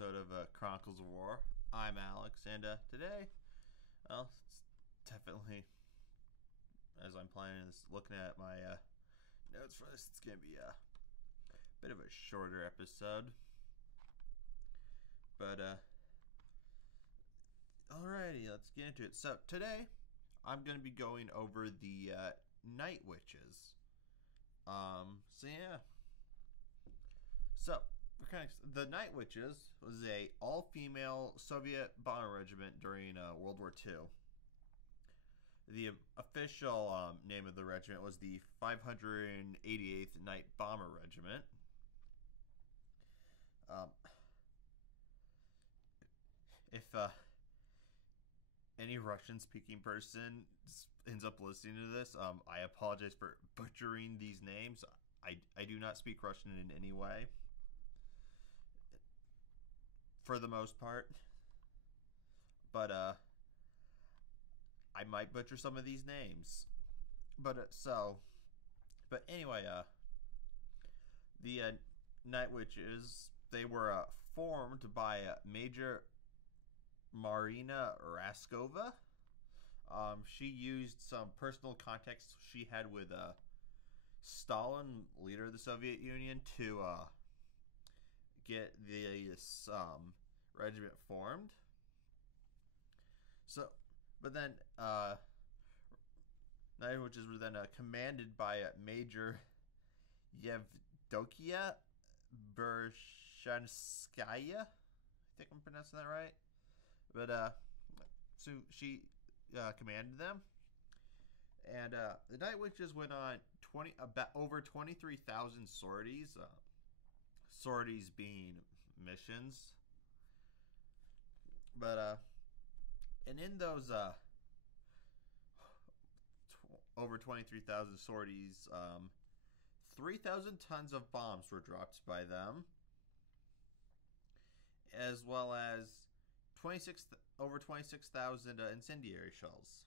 episode of Chronicles of War. I'm Alex, and today, well, it's definitely, as I'm planning this, looking at my notes for this, it's going to be a bit of a shorter episode. But, alrighty, let's get into it. So, today, I'm going to be going over the Night Witches. Yeah. So, the Night Witches was a all-female Soviet bomber regiment during World War II. The official name of the regiment was the 588th Night Bomber Regiment. If any Russian-speaking person ends up listening to this, I apologize for butchering these names. I do not speak Russian in any way, for the most part, but I might butcher some of these names. But anyway, the Night Witches, they were formed by Major Marina Raskova. She used some personal contacts she had with Stalin, leader of the Soviet Union, to get this regiment formed. So, but then Night Witches were then commanded by Major Yevdokia Bershanskaya. I think I'm pronouncing that right. But so she commanded them. And the Night Witches went on over 23,000 sorties. Sorties being missions. But and in those over 23,000 sorties, 3,000 tons of bombs were dropped by them, as well as over 26,000 incendiary shells.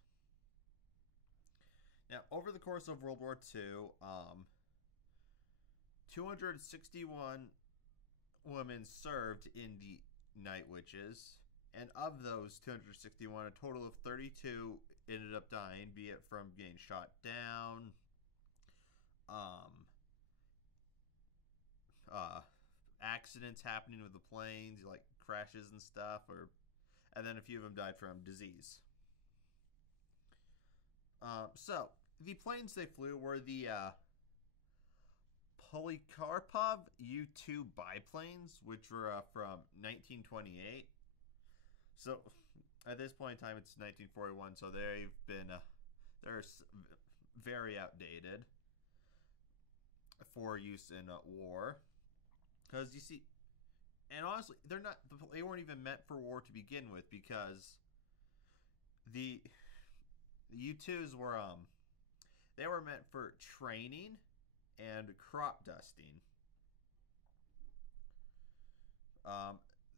Now, over the course of World War II, 261 women served in the Night Witches, and of those 261, a total of 32 ended up dying, be it from being shot down, accidents happening with the planes, like crashes and stuff, and then a few of them died from disease. So, the planes they flew were the Polikarpov U-2 biplanes, which were from 1928. So, at this point in time, it's 1941, so they're very outdated for use in war. Because you see, and honestly, they weren't even meant for war to begin with, because the U-2s were they were meant for training and crop dusting.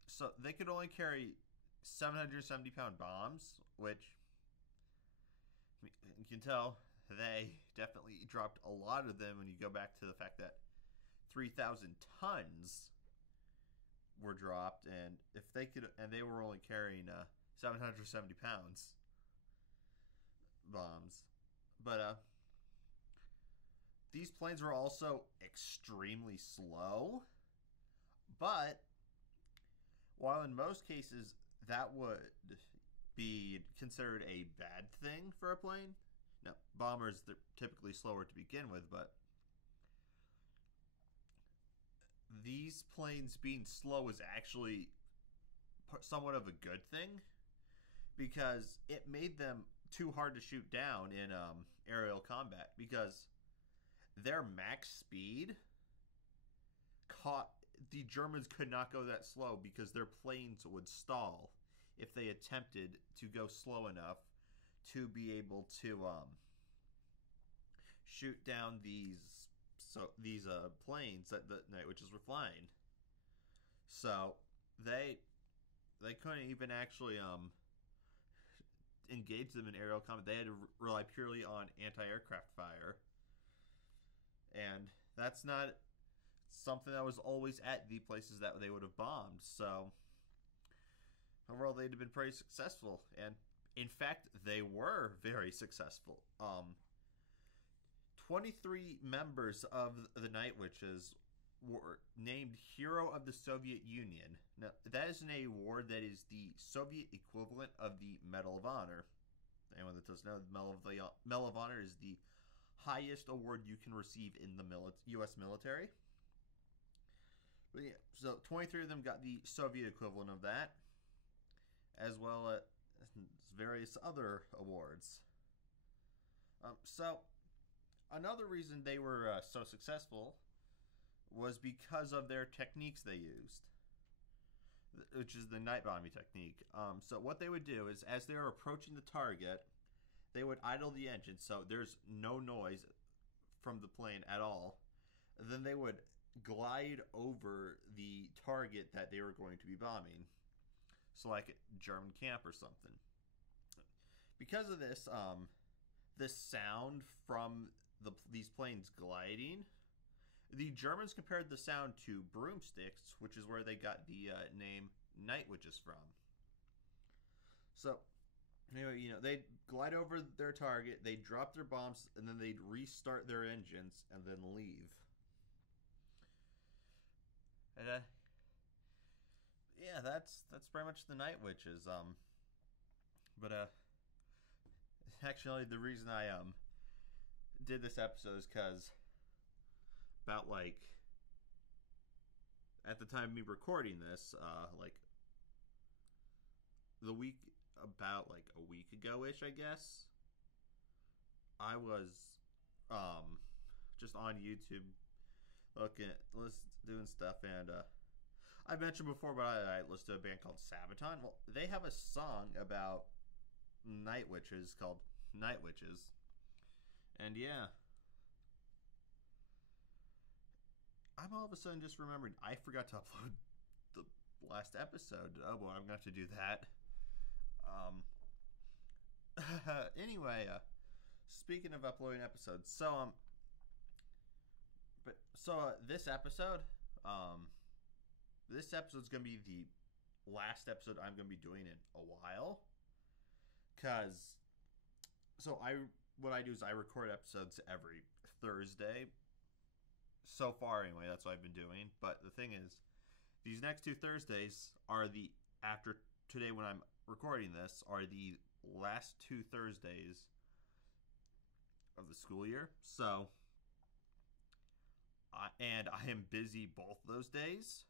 So they could only carry 770-pound bombs, which you can tell they definitely dropped a lot of them when you go back to the fact that 3,000 tons were dropped, and they were only carrying 770 pounds bombs. But these planes were also extremely slow, but while in most cases that would be considered a bad thing for a plane. Now, bombers, they're typically slower to begin with, but these planes being slow is actually somewhat of a good thing, because it made them too hard to shoot down in aerial combat, because their max speed the Germans could not go that slow, because their planes would stall if they attempted to go slow enough to be able to shoot down these planes that the Night Witches were flying. So they couldn't even actually engage them in aerial combat. They had to rely purely on anti-aircraft fire, and that's not something that was always at the places that they would have bombed. So overall they'd have been pretty successful, and in fact they were very successful. 23 members of the Night Witches were named Hero of the Soviet Union. Now, that is an award that is the Soviet equivalent of the Medal of Honor. Anyone that doesn't know, the Medal of Honor is the highest award you can receive in the U.S. military. But yeah, so 23 of them got the Soviet equivalent of that, as well as various other awards. So, another reason they were so successful was because of their techniques they used, which is the night bombing technique. So what they would do is, as they were approaching the target, they would idle the engine so there's no noise from the plane at all. And then they would glide over the target that they were going to be bombing. So like a German camp or something. Because of this, this sound from these planes gliding, the Germans compared the sound to broomsticks, which is where they got the name Night Witches from. So, anyway, they'd glide over their target, they'd drop their bombs, and then they'd restart their engines and then leave. And, yeah, that's pretty much the Night Witches. But actually, the reason I did this episode is because about at the time of me recording this, about a week ago-ish, I guess, I was just on YouTube doing stuff, and I mentioned before, but I listened to a band called Sabaton. Well, they have a song about Night Witches called Night Witches, and yeah, I'm all of a sudden just remembered I forgot to upload the last episode. Oh boy, I'm going to have to do that. Anyway, speaking of uploading episodes, this episode's going to be the last episode I'm going to be doing in a while. What I do is I record episodes every Thursday. So far, anyway, that's what I've been doing. But the thing is, these next 2 Thursdays are after today when I'm recording this, are the last 2 Thursdays of the school year. So, and I am busy both those days.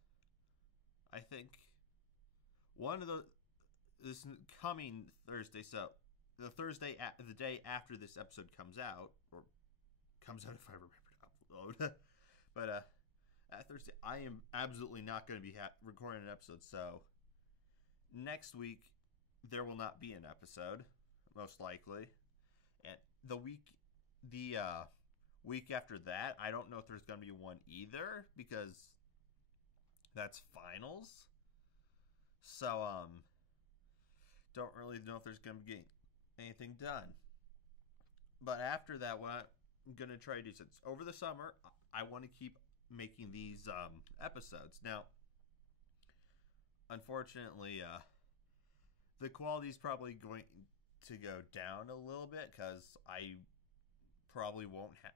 I think this coming Thursday, so the day after this episode comes out, or comes out if I remember to upload. But Thursday, I am absolutely not going to be recording an episode. So next week, there will not be an episode, most likely. And the week after that, I don't know if there's going to be one either, because that's finals. So don't really know if there's going to be anything done. But after that, what I'm going to try to do, since over the summer, I want to keep making these episodes. Now, unfortunately, the quality is probably going to go down a little bit because I probably won't have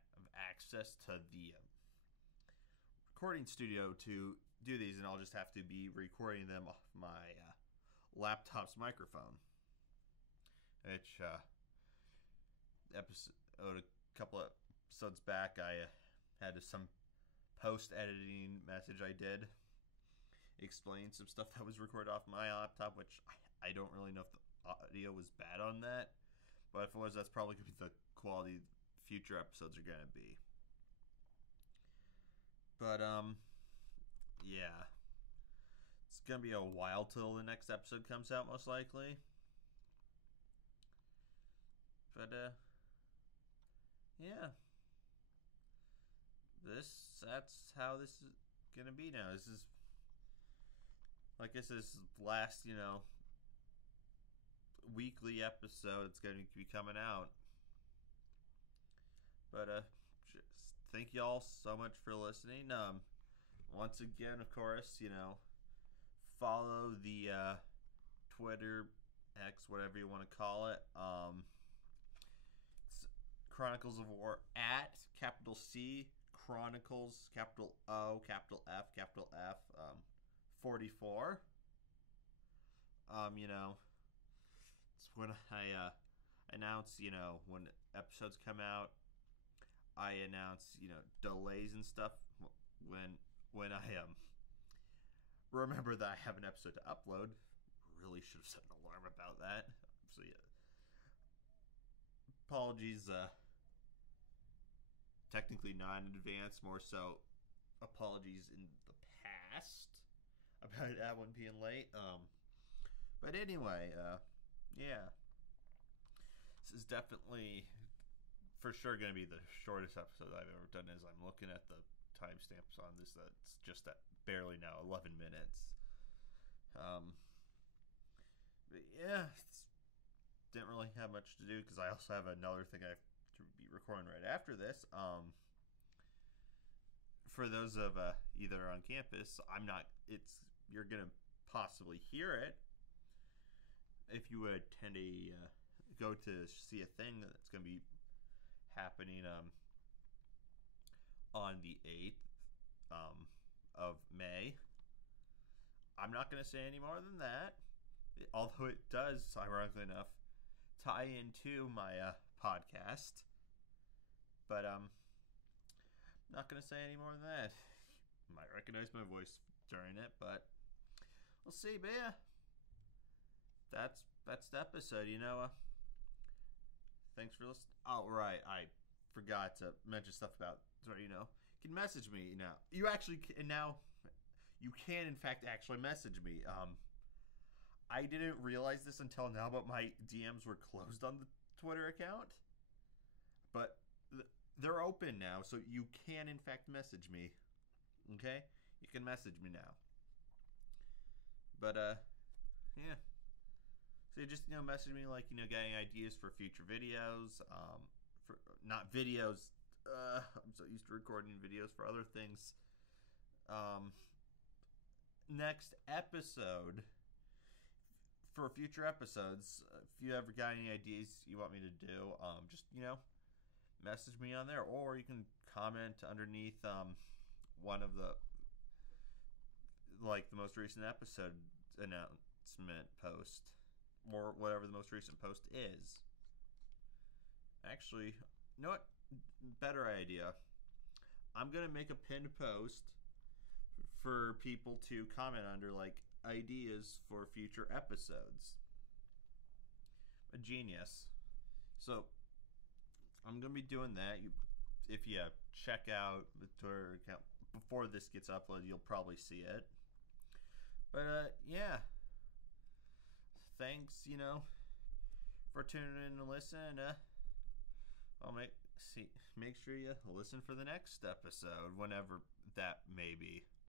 access to the recording studio to do these, and I'll just have to be recording them off my laptop's microphone. Which a couple of episodes back, I had some post-editing message I did explain some stuff that was recorded off my laptop, which I don't really know if the audio was bad on that, but if it was, that's probably going to be the quality future episodes are going to be. But yeah, it's going to be a while till the next episode comes out, most likely. But yeah, that's how this is gonna be now. This is, like I said, this is the last, weekly episode. It's gonna be coming out. But just thank y'all so much for listening. Once again, of course, follow the Twitter, X, whatever you want to call it. It's Chronicles of War at capital C, Chronicles, capital O, capital F, 44. It's when I announce, when episodes come out. I announce, delays and stuff when I remember that I have an episode to upload. Really should have set an alarm about that. So yeah, apologies. Technically not in advance, more so apologies in the past about that one being late. But anyway, yeah, this is definitely for sure going to be the shortest episode I've ever done. As I'm looking at the timestamps on this, that's just at barely now 11 minutes. But yeah, didn't really have much to do because I also have another thing I have to be recording right after this. For those of either on campus, you're gonna possibly hear it if you would attend go to see a thing that's gonna be happening on the 8th of May. I'm not gonna say any more than that, although it does, ironically enough, tie into my podcast. But not gonna say any more than that. You might recognize my voice during it, but we'll see. But yeah, that's the episode. Thanks for listening. Oh right, I forgot to mention stuff about. So you can message me now. You actually can now. You can in fact actually message me. I didn't realize this until now, but my DMs were closed on the Twitter account. But they're open now, so you can in fact message me. Okay? You can message me now. But yeah. So you just message me getting ideas for future videos. For not videos. I'm so used to recording videos for other things. Next episode. For future episodes, if you ever got any ideas you want me to do, just message me on there, or you can comment underneath one of the most recent episode announcement post, or whatever the most recent post is. Actually, you know what? Better idea. I'm gonna make a pinned post for people to comment under, ideas for future episodes. A genius. So I'm gonna be doing that. If you check out the Twitter account before this gets uploaded, you'll probably see it. But yeah, thanks for tuning in and listen. I'll make sure you listen for the next episode, whenever that may be.